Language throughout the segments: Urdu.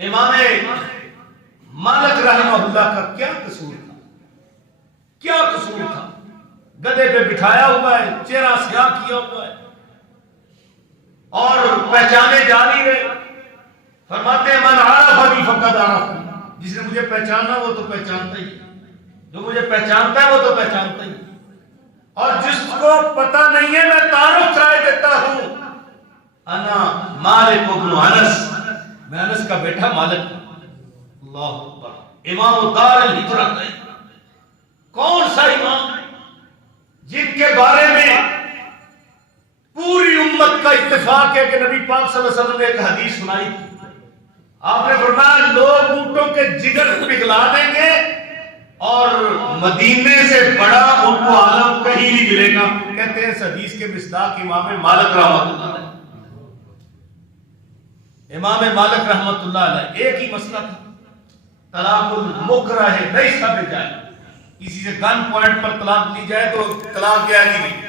امام مالک رحمہ اللہ کا کیا قصور تھا؟ کیا قصور تھا؟ گدھے پہ بٹھایا ہوا ہے، چہرہ سیاہ کیا ہوا ہے اور پہچانے جا نہیں رہے. فرماتے ہیں من عرفنی فقد عرفنی، جس نے مجھے پہچانا وہ تو پہچانتا ہی، جو مجھے پہچانتا ہے وہ تو پہچانتا ہی، اور جس کو پتہ نہیں ہے میں تعارف کرائے دیتا ہوں. انا مالک ابن انس، میں انس کا بیٹا مالک. اللہ اکبر. امام دار الہجرہ. کون سا امام جن کے بارے میں پوری امت کا اتفاق ہے کہ نبی پاک صلی اللہ علیہ وسلم نے ایک حدیث سنائی تھی. آپ نے فرمایا لوگ اونٹوں کے جگر پگھلا دیں گے اور مدینے سے بڑا ان کو عالم کہیں نہیں ملے گا. کہتے ہیں اس حدیث کے مصداق امام مالک رحمۃ اللہ علیہ. امام مالک رحمۃ اللہ علیہ ایک ہی مسئلہ تھا، طلاق المکرہ لیس بجائز. کسی سے گن پوائنٹ پر طلاق لی جائے تو طلاق جائز نہیں،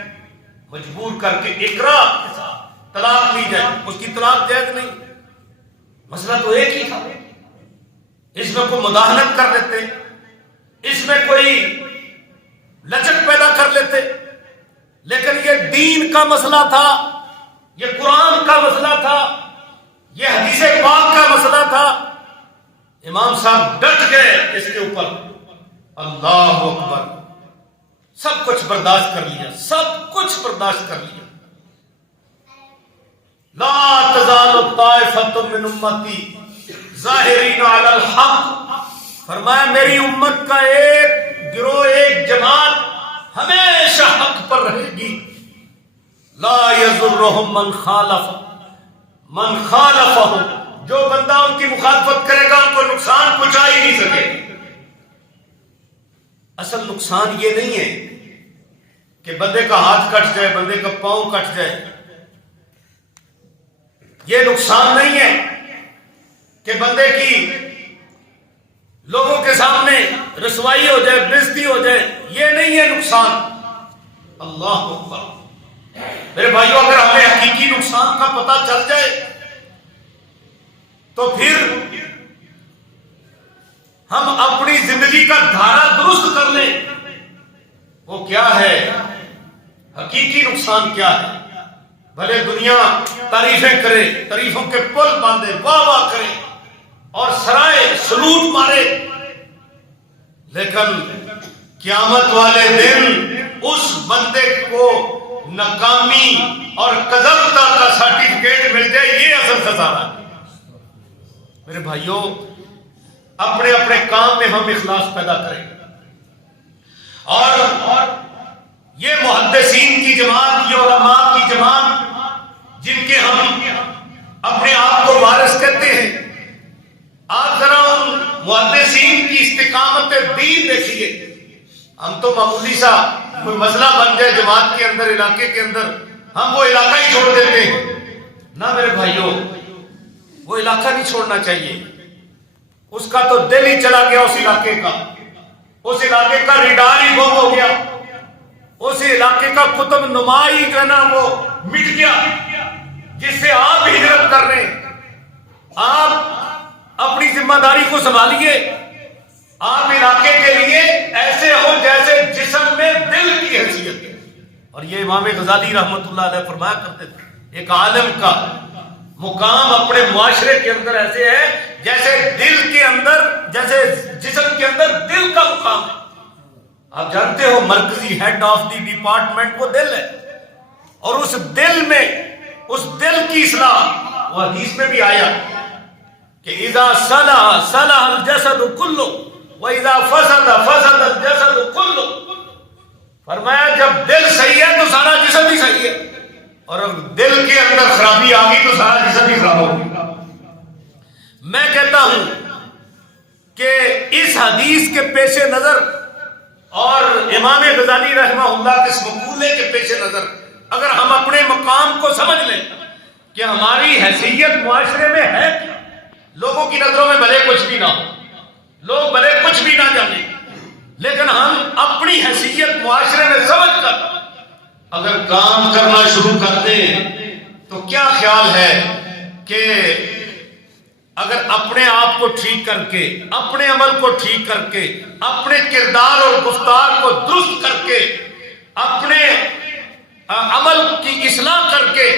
مجبور کر کے اقرار کے ساتھ طلاق لی جائے اس کی طلاق جائز نہیں. مسئلہ تو ایک ہی تھا. اس میں کوئی مداہنت کر لیتے، اس میں کوئی لچک پیدا کر لیتے، لیکن یہ دین کا مسئلہ تھا، یہ قرآن کا مسئلہ تھا، یہ حدیث پاک کا مسئلہ تھا. امام صاحب ڈٹ گئے اس کے اوپر. اللہ اکبر. سب کچھ برداشت کر لیا، سب کچھ برداشت کر لیا. لا تزال طائفۃ من امتی ظاہرین علی الحق. فرمایا میری امت کا ایک گروہ، ایک جماعت ہمیشہ حق پر رہے گی. لا یضرهم من خالفہ، جو بندہ ان کی مخالفت کرے گا ان کو نقصان پہنچا ہی نہیں سکے. اصل نقصان یہ نہیں ہے کہ بندے کا ہاتھ کٹ جائے، بندے کا پاؤں کٹ جائے. یہ نقصان نہیں ہے کہ بندے کی لوگوں کے سامنے رسوائی ہو جائے، بےزتی ہو جائے. یہ نہیں ہے نقصان. اللہ اکبر. میرے بھائیوں، اگر ہمیں حقیقی نقصان کا پتہ چل جائے تو پھر ہم اپنی زندگی کا دھارا درست کر لیں. وہ کیا ہے؟ حقیقی نقصان کیا ہے؟ بھلے دنیا تعریفیں کرے، تعریفوں کے پل باندھے، واہ واہ کرے اور سرائے سلوٹ مارے، لیکن قیامت والے دن اس بندے کو ناکامی اور کذبتا کا سرٹیفکیٹ مل جائے. یہ اصل خسارہ ہے. میرے بھائیوں، اپنے اپنے کام میں ہم اخلاص پیدا کریں اور یہ محدثین کی جماعت، یہ علماء کی جماعت جن کے ہم اپنے آپ کو وارث کہتے ہیں، آپ ذرا ان محدثین کی استقامت دین دیکھیے. ہم تو معمولی سا کوئی مسئلہ بن جائے جماعت کے اندر، علاقے کے اندر، ہم وہ علاقہ ہی چھوڑ دیتے ہیں. نہ میرے بھائیوں، وہ علاقہ نہیں چھوڑنا چاہیے. اس کا تو دل ہی چلا گیا، اس علاقے کا، اس علاقے کا ریڈار ہی گم ہو گیا، اس علاقے کا قطب نمائی جو ہے نا وہ مٹ گیا، جس سے آپ ہجرت کر رہے ہیں. آپ اپنی ذمہ داری کو سنبھالیے. آپ علاقے کے لیے ایسے ہو جیسے جسم میں دل کی حیثیت ہے. اور یہ امام غزالی رحمۃ اللہ علیہ فرمایا کرتے تھے، ایک عالم کا مقام اپنے معاشرے کے اندر ایسے ہے جیسے دل کے اندر، جیسے جسم کے اندر دل کا مقام ہے. آپ جانتے ہو مرکزی ہیڈ آف دی ڈپارٹمنٹ وہ دل ہے، اور اس دل میں، اس دل کی اصلاح، وہ حدیث میں بھی آیا کہ اذا صلح صلح الجسد کلہ واذا فسد فسد الجسد کلہ. فرمایا جب دل صحیح ہے تو سارا جسم ہی صحیح ہے، اور اگر دل کے اندر خرابی آ گئی تو سارا جسم ہی خراب ہوگا. میں کہتا ہوں کہ اس حدیث کے پیش نظر اور امام غزالی رحمہ اللہ کے اس مقولے کے پیش نظر اگر ہم اپنے مقام کو سمجھ لیں کہ ہماری حیثیت معاشرے میں ہے کیا. لوگوں کی نظروں میں بھلے کچھ بھی نہ ہو، لوگ بھلے کچھ بھی نہ جانیں، لیکن ہم اپنی حیثیت معاشرے میں سمجھ کر اگر کام کرنا شروع کرتے ہیں تو کیا خیال ہے کہ اگر اپنے آپ کو ٹھیک کر کے، اپنے عمل کو ٹھیک کر کے، اپنے کردار اور گفتار کو درست کر کے، اپنے عمل کی اصلاح کر کے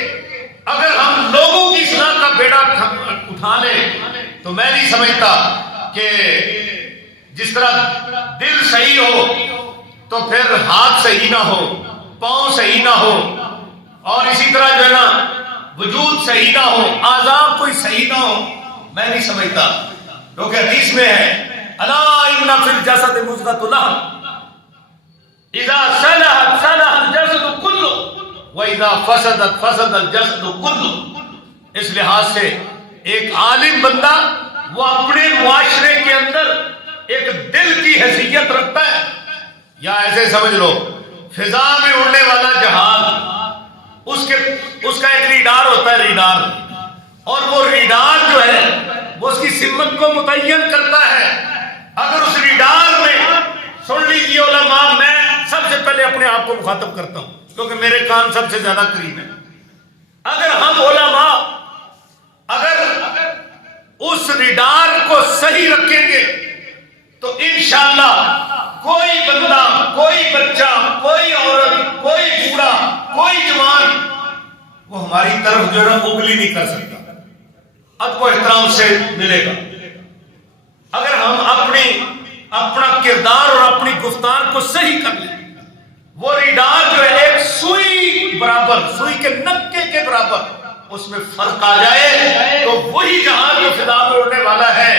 اگر ہم لوگوں کی اصلاح کا بیڑا اٹھا لیں تو میں نہیں سمجھتا کہ جس طرح دل صحیح ہو تو پھر ہاتھ صحیح نہ ہو، پاؤں صحیح نہ ہو، اور اسی طرح جو ہے نا وجود صحیح نہ ہو، اعضاء کوئی صحیح نہ ہو، میں نہیں سمجھتا. کیونکہ حدیث میں ہے الا ان فی الجسد مضغۃ اذا صلحت صلح الجسد كله واذا فسدت فسد الجسد كله. اس لحاظ سے ایک عالم بندہ وہ اپنے معاشرے کے اندر ایک دل کی حیثیت رکھتا ہے، یا ایسے سمجھ لو فضا میں اڑنے والا جہاز اس کا ایک ریڈار ہوتا ہے، ریڈار، اور وہ ریڈار جو ہے وہ اس کی سمت کو متعین کرتا ہے. اگر اس ریڈار میں سن لیجیے علماء، میں سب سے پہلے اپنے آپ کو مخاطب کرتا ہوں کیونکہ میرے کان سب سے زیادہ قریب ہیں. اگر ہم علماء اگر اس ریڈار کو صحیح رکھیں گے تو انشاءاللہ کوئی بندہ، کوئی بچہ، کوئی عورت، کوئی بوڑھا، کوئی جوان وہ ہماری طرف جو ہے اگلی نہیں کر سکتا، ادب و احترام سے ملے گا. اگر ہم اپنا کردار اور اپنی گفتار کو صحیح کر لیں، وہ ریڈار جو ہے ایک سوئی برابر، سوئی کے نکے کے برابر اس میں فرق آ جائے تو وہی جہاز جو فضا میں اڑنے والا ہے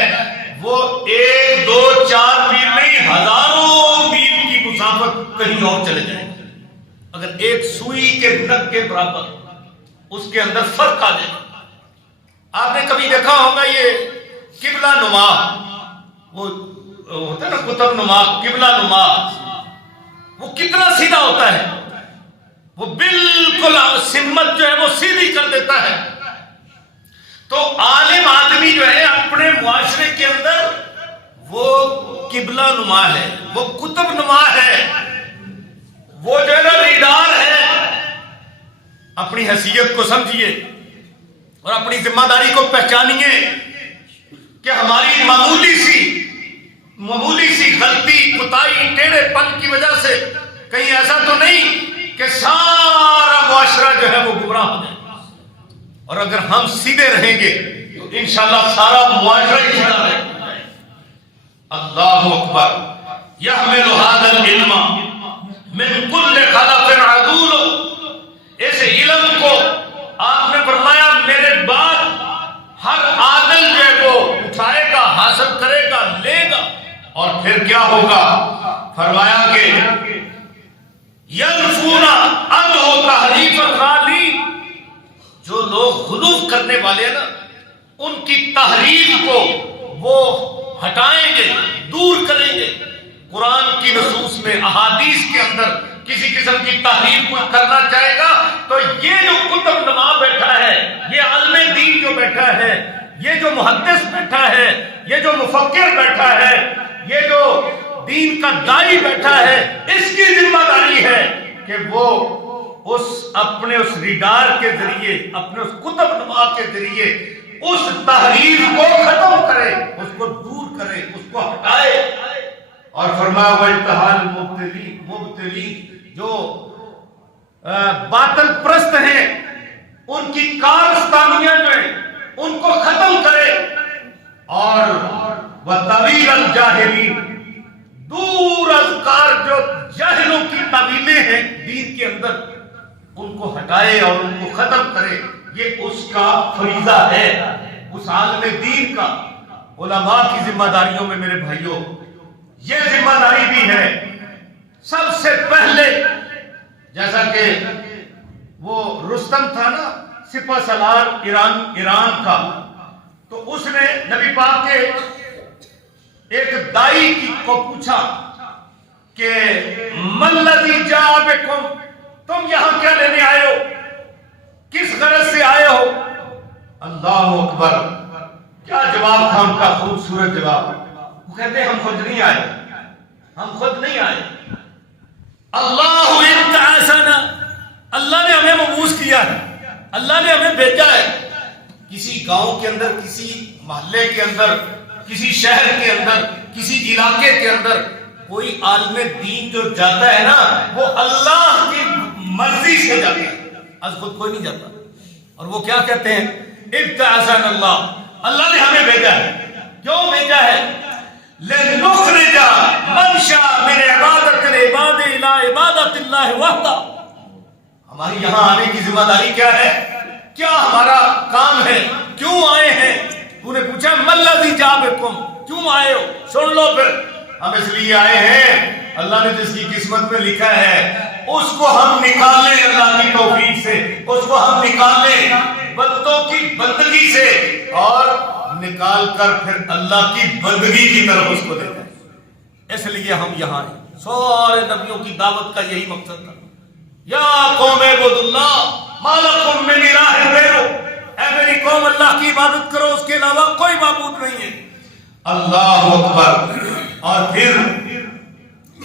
وہ 1 2 4 میل نہیں، ہزاروں میل کی مسافت کہیں اور چلے جائے. اگر ایک سوئی کے نک کے برابر اس کے اندر فرق آ جائے. آپ نے کبھی دیکھا ہوگا یہ قبلہ نما، وہ ہوتا ہے نا قطب نما، قبلہ نما، وہ کتنا سیدھا ہوتا ہے، وہ بالکل سمت جو ہے وہ سیدھی کر دیتا ہے. تو عالم آدمی جو ہے اپنے معاشرے کے اندر وہ قبلہ نما ہے، وہ قطب نما ہے، وہ جو ہے نا ریڈار ہے. اپنی حیثیت کو سمجھیے اور اپنی ذمہ داری کو پہچانیے کہ ہماری معمولی سی غلطی، کوتاہی، ٹیڑھے پن کی وجہ سے کہیں ایسا تو نہیں کہ سارا معاشرہ جو ہے وہ گمراہ ہو جائے. اور اگر ہم سیدھے رہیں گے تو انشاءاللہ سارا معاشرہ ہی سیدھا رہے گا. اللہ اکبر. یحمل هذا العلم من كل خلق عدول. اس علم کو آپ نے فرمایا میرے بعد ہر عادل جو ہے وہ اٹھائے گا، حاصل کرے گا، لے گا. اور پھر کیا ہوگا؟ فرمایا کہ ينفون عنه تحریف الغالی. جو لوگ غلو کرنے والے ہیں نا ان کی تحریف کو وہ ہٹائیں گے، دور کریں گے. قرآن کی نصوص میں، احادیث کے اندر کسی قسم کی تحریف کو کرنا چاہے گا تو یہ جو قطب نما بیٹھا ہے، یہ عالم دین جو بیٹھا ہے، یہ جو محدث بیٹھا ہے، یہ جو مفکر بیٹھا ہے، یہ جو دین کا داعی بیٹھا ہے، اس کی ذمہ داری ہے کہ وہ اپنے اس ریڈار کے ذریعے، اپنے اس قطب نما کے ذریعے اس تحریف کو ختم کرے، اس کو دور کرے، اس کو ہٹائے. اور فرمایا وَإِنْتَهَا الْمُبْتِلِينَ. جو باطل پرست ہیں ان کی کارستانیاں جو ہیں ان کو ختم کرے. اور وَطَوِيلَ الْجَاهِلِينَ. دور از کار جو جاہلوں کی تعویلیں ہیں دین کے اندر ان کو ہٹائے اور ان کو ختم کرے. یہ اس کا فریضہ ہے، اس عالم دین کا. علماء کی ذمہ داریوں میں میرے بھائیوں یہ ذمہ داری بھی ہے. سب سے پہلے جیسا کہ وہ رستم تھا نا سپہ سالار ایران کا، تو اس نے نبی پاک کے ایک دائی کو پوچھا کہ من الذی جاء بکم، تم یہاں کیا لینے آئے ہو، کس غرض سے آئے ہو؟ اللہ اکبر. کیا جواب تھا ان کا، خوبصورت جواب. وہ کہتے ہیں ہم خود نہیں آئے، ہم خود نہیں آئے. اللہ انتعاسنا، اللہ نے ہمیں مبعوث کیا ہے، اللہ نے ہمیں بھیجا ہے. کسی گاؤں کے اندر، کسی محلے کے اندر، کسی شہر کے اندر، کسی علاقے کے اندر کوئی عالم دین جو جاتا ہے نا، وہ اللہ کی مرضی سے جاتا ہے، از خود کوئی نہیں جاتا۔ اور وہ کیا کہتے ہیں؟ ابتعثنا اللہ، اللہ نے ہمیں بھیجا ہے۔ کیوں بھیجا ہے؟ لنخرج من شاء من عبادت العباد الى عبادت اللہ وحدہ۔ ہماری یہاں آنے کی ذمہ داری کیا ہے؟ کیا ہمارا کام ہے؟ کیوں آئے ہیں؟ تو نے پوچھا ملذی جابکم، کیوں آئے ہو؟ سن لو پھر، ہم اس لیے آئے ہیں، اللہ نے جس کی قسمت میں لکھا ہے اس کو ہم نکال لیں اللہ کی توفیق سے، اس کو ہم نکال لیں بندوں کی بندگی سے، اور نکال کر پھر اللہ کی بندگی کی طرف اس کو دے دیں۔ اس لیے ہم یہاں ہیں۔ سارے نبیوں کی دعوت کا یہی مقصد تھا، یا قوم اعبدوا اللہ ما لکم من الہ غیرہ، اے میری قوم اللہ کی عبادت کرو، اس کے علاوہ کوئی معبود نہیں ہے۔ اللہ اکبر۔ اور پھر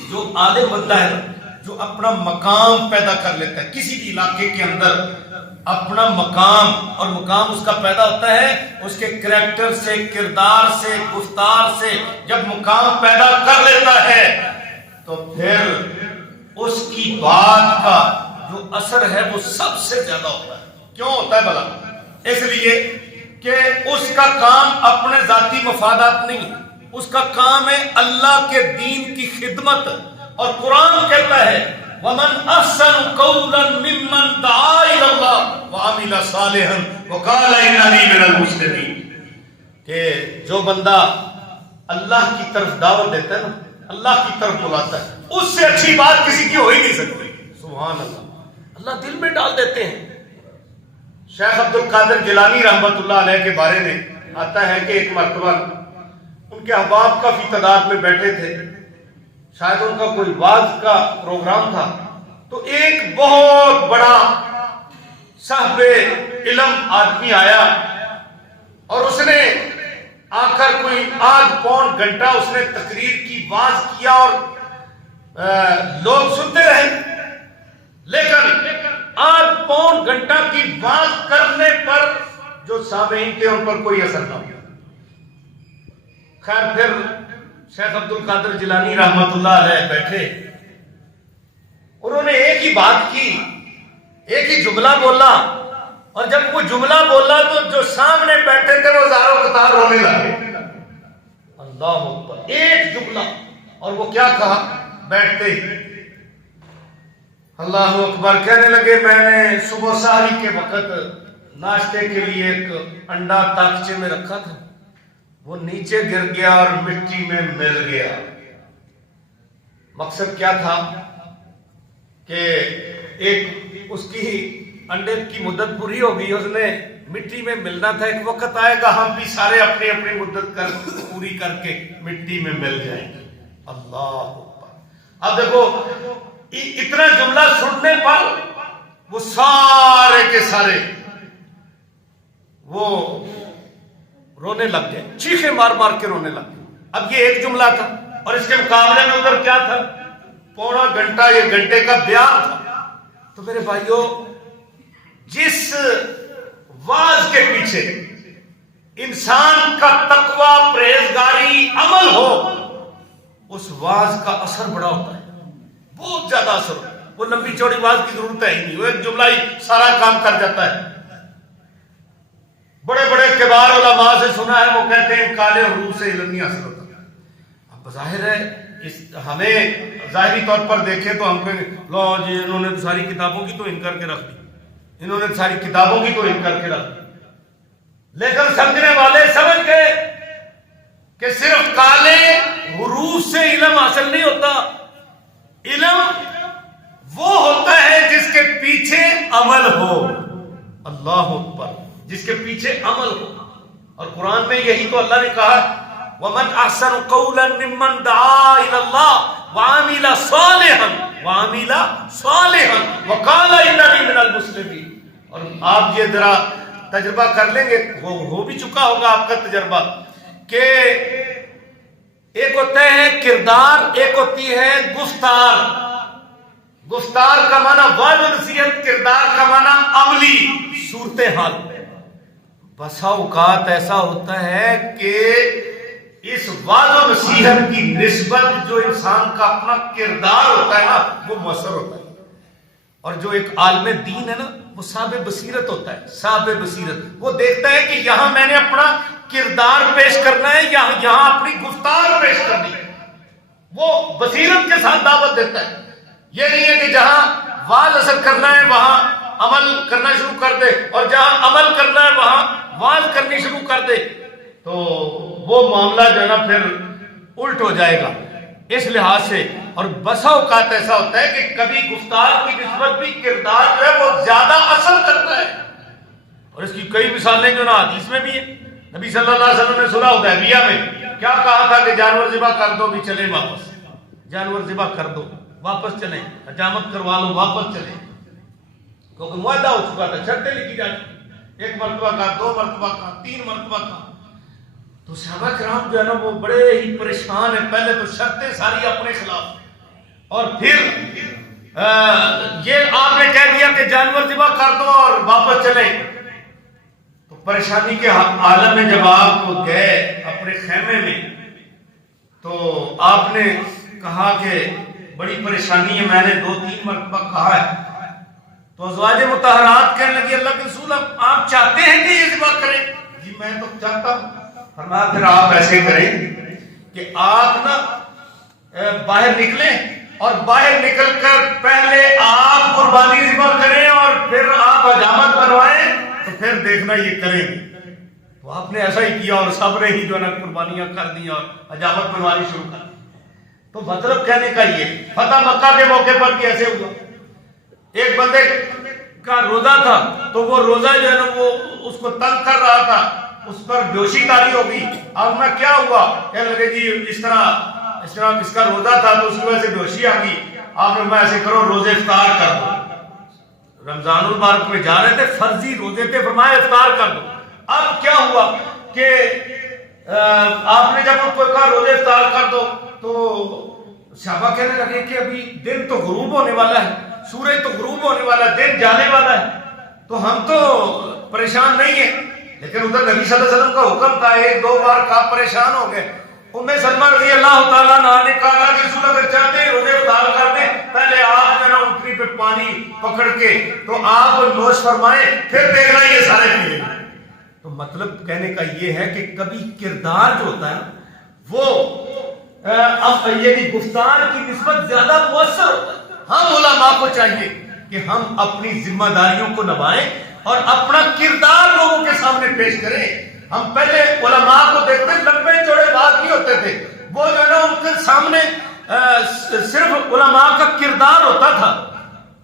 جو عالم بندہ ہے، جو اپنا مقام پیدا کر لیتا ہے کسی بھی علاقے کے اندر، اپنا مقام، اور مقام اس کا پیدا ہوتا ہے اس کے کریکٹر سے، کردار سے، گفتار سے۔ جب مقام پیدا کر لیتا ہے تو پھر اس کی بات کا جو اثر ہے وہ سب سے زیادہ ہوتا ہے۔ کیوں ہوتا ہے بھلا؟ اس لیے کہ اس کا کام اپنے ذاتی مفادات نہیں، اس کا کام ہے اللہ کے دین کی خدمت۔ اور قرآن کہتا ہے وَمَنْ أَحْسَنُ قَوْلًا مِّمَّنْ دَعَا إِلَى اللَّهِ وَعَمِلَ صَالِحًا وَقَالَ إِنَّنِي مِنَ الْمُسْلِمِينَ، کہ جو بندہ اللہ کی طرف دعوت دیتا ہے نا، اللہ کی طرف بلاتا ہے، اس سے اچھی بات کسی کی ہو ہی نہیں سکتی۔ سبحان اللہ، اللہ دل میں ڈال دیتے ہیں۔ شیخ عبد القادر جیلانی رحمۃ اللہ علیہ کے بارے میں آتا ہے کہ ایک مرتبہ ان کے احباب کافی تعداد میں بیٹھے تھے، شاید ان کا کوئی واعظ کا پروگرام تھا، تو ایک بہت بڑا صاحب علم آدمی آیا اور اس نے آ کر کوئی آدھ پون گھنٹہ اس نے تقریر کی، واعظ کیا، اور لوگ سنتے رہے، لیکن آدھ پون گھنٹہ کی واعظ کرنے پر جو سامعین تھے ان پر کوئی اثر نہ ہوا۔ خیر پھر شیخ عبد القادر جیلانی رحمۃ اللہ علیہ بیٹھے، انہوں نے ایک ہی بات کی، ایک ہی جملہ بولا، اور جب وہ جملہ بولا تو جو سامنے بیٹھے تھے وہ زاروں قطار رونے لگے۔ اللہ اکبر، ایک جملہ، اور وہ کیا کہا بیٹھتے ہی؟ اللہ اکبر کہنے لگے میں نے صبح سحری کے وقت ناشتے کے لیے ایک انڈا تاکچے میں رکھا تھا، وہ نیچے گر گیا اور مٹی میں مل گیا۔ مقصد کیا تھا کہ ایک اس کی انڈے کی مدت پوری ہو گئی، اس نے مٹی میں ملنا تھا، ایک وقت آئے گا ہم بھی سارے اپنی اپنی مدت پوری کر کے مٹی میں مل جائیں گے۔ اللہ اکبر۔ اب دیکھو اتنا جملہ سننے پر وہ سارے کے سارے وہ رونے لگ گئے، چیخے مار مار کے رونے لگ گئے۔ اب یہ ایک جملہ تھا، اور اس کے مقابلے میں ادھر کیا تھا؟ پونا گھنٹہ، ایک گھنٹے کا بیان تھا۔ تو میرے بھائیو، جس واعظ کے پیچھے انسان کا تقوی، پرہیزگاری، عمل ہو، اس واعظ کا اثر بڑا ہوتا ہے، بہت زیادہ اثر ہوتا ہے۔ وہ لمبی چوڑی واعظ کی ضرورت ہے ہی نہیں، وہ ایک جملہ ہی سارا کام کر جاتا ہے۔ بڑے بڑے کبار علماء سے سنا ہے، وہ کہتے ہیں کالے حروف سے علم نہیں حاصل ہوتا۔ اب بظاہر ہے ہمیں ظاہری طور پر دیکھیں تو ہم کہیں لو جی انہوں نے ساری کتابوں کی تو انکار کے رکھ دی، انہوں نے ساری کتابوں کی تو انکار کے رکھ دی، لیکن سمجھنے والے سمجھ گئے کہ صرف کالے حروف سے علم حاصل نہیں ہوتا، علم وہ ہوتا ہے جس کے پیچھے عمل ہو۔ اللہ اکبر، جس کے پیچھے عمل ہو۔ اور قرآن میں یہی تو اللہ نے کہا وَمَنْ أَحْسَنُ قَوْلًا مِّمَّنْ دَعَا إِلَى اللَّهِ وَعَمِلَ صَالِحًا وَقَالَ إِنَّنِي مِنَ الْمُسْلِمِينَ۔ اور آپ یہ ذرا تجربہ کر لیں گے، ہو بھی چکا ہوگا آپ کا تجربہ، کہ ایک ہوتا ہے کردار، ایک ہوتی ہے گفتار۔ گفتار کا معنی واضح نصیحت، کردار کا معنی عملی صورتحال۔ بسا اوقات ایسا ہوتا ہے کہ اس وعظ و نصیحت کی نسبت جو انسان کا اپنا کردار ہوتا ہے نا وہ مؤثر ہوتا ہے، اور جو ایک عالم دین ہے نا وہ صاحب بصیرت ہوتا ہے، صاحب بصیرت، وہ دیکھتا ہے کہ یہاں میں نے اپنا کردار پیش کرنا ہے، یہاں اپنی گفتار پیش کرنی ہے، وہ بصیرت کے ساتھ دعوت دیتا ہے۔ یہ نہیں ہے کہ جہاں واز اثر کرنا ہے وہاں عمل کرنا شروع کر دے، اور جہاں عمل کرنا ہے وہاں واز کرنی شروع کر دے، تو وہ معاملہ جو ہے نا پھر الٹ ہو جائے گا اس لحاظ سے۔ اور بسا اوقات ایسا ہوتا ہے کہ کبھی گفتار کی نسبت بھی کردار جو ہے وہ زیادہ اثر کرتا ہے، اور اس کی کئی مثالیں جو نا حدیث میں بھی ہیں۔ نبی صلی اللہ علیہ وسلم نے صلح حدیبیہ میں کیا کہا تھا کہ جانور ذبح کر دو بھی چلے واپس، جانور ذبح کر دو واپس چلیں، حجامت کروا لو واپس چلیں، کیونکہ معاہدہ ہو چکا تھا، شرطیں لکھی جا چکی، ایک مرتبہ کا، دو مرتبہ کا، تین مرتبہ کا۔ تو صحابہ کرام جو ہے نا وہ بڑے ہی پریشان ہیں، پہلے تو شرطیں ساری اپنے خلاف، اور پھر یہ آپ نے کہہ دیا کہ جانور ذبح کر دو اور واپس چلیں، تو پریشانی کے عالم میں جب آپ گئے اپنے خیمے میں تو آپ نے کہا کہ بڑی پریشانی ہے، میں نے 2-3 مرتبہ کہا ہے، تو ازواج مطہرات کہنے لگی اللہ کے رسول آپ چاہتے ہیں کہ یہ ذبح کریں؟ جی میں تو چاہتا ہوں۔ فرمایا پھر آپ ایسے کریں کہ آپ نا باہر نکلیں، اور باہر نکل کر پہلے آپ قربانی ذبح کریں اور پھر آپ حجامت بنوائیں، تو پھر دیکھنا یہ کریں گے۔ تو آپ نے ایسا ہی کیا اور سب نے ہی جو ہے نا قربانیاں کر دی اور حجامت بنوانی شروع کر دی۔ تو مطلب کہنے کا یہ فتح مکہ کے موقع پر بھی ایسے ہوا، ایک بندے کا روزہ تھا تو وہ روزہ جو ہے نا وہ اس کو تنگ کر رہا تھا، اس پر بیہوشی طاری ہو گئی۔ اب میں کیا ہوا؟ کہنے لگے جی اس طرح اس کا روزہ تھا تو اس کی وجہ سے بیہوشی آ گئی، آپ نے میں ایسے کرو روزے افطار کر دو۔ رمضان المبارک میں جا رہے تھے، فرضی روزے تھے، فرمایا افطار کر دو۔ اب کیا ہوا کہ آپ نے جب ان کو کہا روزے افطار کر دو تو صحابہ کہنے لگے کہ ابھی دن تو غروب ہونے والا ہے، سورج تو غروب ہونے والا ہے، دن جانے والا ہے، تو ہم تو پریشان نہیں ہیں، لیکن ادھر نبی صلی اللہ علیہ وسلم کا حکم تھا، 1-2 بار آپ پریشان ہو گئے۔ ام سلمہ رضی اللہ تعالیٰ عنہا نے کہا کہ رسول اگر چاہتے ہیں روزے افطار کر دیں، پہلے آپ جو ہے نا اونٹنی پہ پانی پکڑ کے تو آپ نوش فرمائیں، پھر دیکھنا یہ سارے پیے۔ تو مطلب کہنے کا یہ ہے کہ کبھی کردار جو ہوتا ہے وہ اب یہ گفتار کی نسبت زیادہ مؤثر ہوتا ہے۔ ہم علماء کو چاہیے کہ ہم اپنی ذمہ داریوں کو نبھائیں اور اپنا کردار لوگوں کے سامنے پیش کریں۔ ہم پہلے علماء کو دیکھتے لمبے چوڑے بات نہیں ہوتے تھے، وہ جو ہے نا ان کے سامنے صرف علماء کا کردار ہوتا تھا،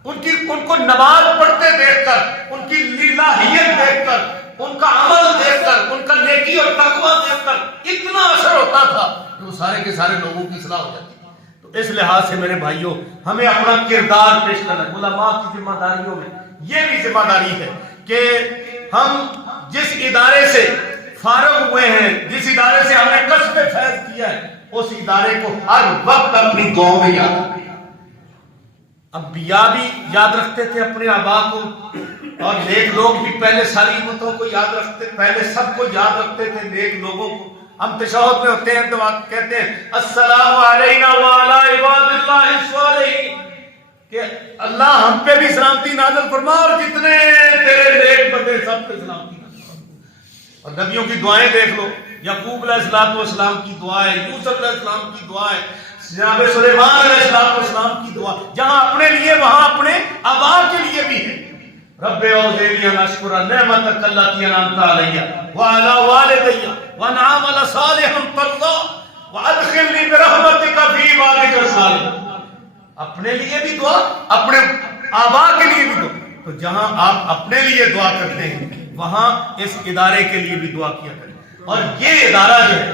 ان کو نماز پڑھتے دیکھ کر، ان کی للہیت دیکھ کر، ان کا عمل دیکھ کر، ان کا نیکی اور تقویٰ دیکھ کر اتنا اثر ہوتا تھا کہ وہ سارے کے سارے لوگوں کی اصلاح ہو جاتی۔ تو اس لحاظ سے میرے بھائیوں ہمیں اپنا کردار پیش کرنا ہے۔ علماء کی ذمہ داریوں میں یہ بھی ذمہ داری ہے کہ ہم جس ادارے سے فارغ ہوئے ہیں، جس ادارے سے ہم نے کسب فیض کیا ہے، اس ادارے کو ہر وقت اپنی دعاؤں میں یاد رکھیں۔ انبیاء بھی یاد رکھتے تھے اپنے آبا کو، اور نیک لوگ بھی پہلے ساری امتوں کو یاد رکھتے، پہلے سب کو یاد رکھتے تھے نیک لوگوں کو۔ ہم تشہد میں ہوتے ہیں تو کہتے ہیں السلام علینا وعلی عباد اللہ الصالحین، کہ اللہ ہم پہ بھی سلامتی نازل فرما اور جتنے تیرے نیک بندے سب پہ سلامتی نازل فرما۔ اور نبیوں کی دعائیں دیکھ لو، یعقوب علیہ السلام کی دعا ہے، یوسف علیہ السلام کی دعا ہے، جناب سلیمان علیہ السلام کی دعا، جہاں اپنے لیے وہاں اپنے آبا کے لیے بھی ہے۔ رب اوزعنی ان اشکر نعمتک التی انعمت علی وعلی والدی وان اعمل صالحا ترضاه وادخلنی برحمتک فی عبادک الصالحین۔ اپنے لیے بھی دعا، اپنے آبا کے لیے بھی دعا۔ تو جہاں آپ اپنے لیے دعا کرتے ہیں وہاں اس ادارے کے لیے بھی دعا کیا کریں۔ اور یہ ادارہ جو ہے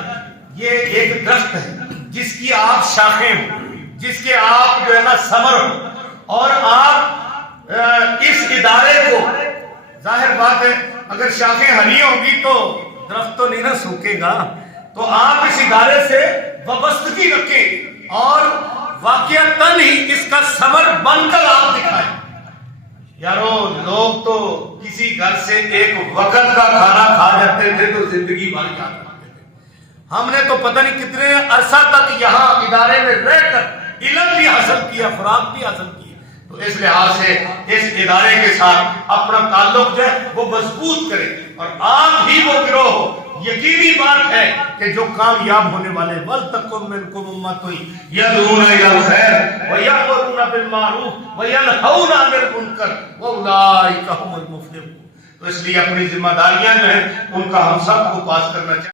یہ ایک درخت ہے جس کی آپ شاخیں ہوں، جس کے آپ جو ہے نا ثمر ہوں، اور آپ اس ادارے کو، ظاہر بات ہے اگر شاخیں ہری ہوں گی تو درخت تو نہیں نہ سوکے گا، تو آپ اس ادارے سے وابستگی رکھیں اور واقعتاً ہی اس کا ثمر بن کر آپ دکھائیں۔ یارو لوگ تو کسی گھر سے ایک وقت کا کھانا کھا جاتے تھے تو زندگی بھر یاد رکھتے تھے. ہم نے تو پتہ نہیں کتنے عرصہ تک یہاں ادارے میں رہ کر علم بھی حاصل کیا، خوراک بھی حاصل کی. تو اس لحاظ سے اس ادارے کے ساتھ اپنا تعلق جو ہے وہ مضبوط کریں. اور آپ ہی وہ گروہ ہو، یقینی بات ہے کہ جو کامیاب ہونے والے وَلْتَكُن مِّنكُمْ أُمَّةٌ يَدْعُونَ إِلَى الْخَيْرِ وَيَأْمُرُونَ بِالْمَعْرُوفِ وَيَنْهَوْنَ عَنِ الْمُنكَرِ وَأُولَٰئِكَ هُمُ الْمُفْلِحُونَ. تو اس لیے اپنی ذمہ داریاں جو ہیں ان کا ہم سب کو پاس کرنا چاہیے.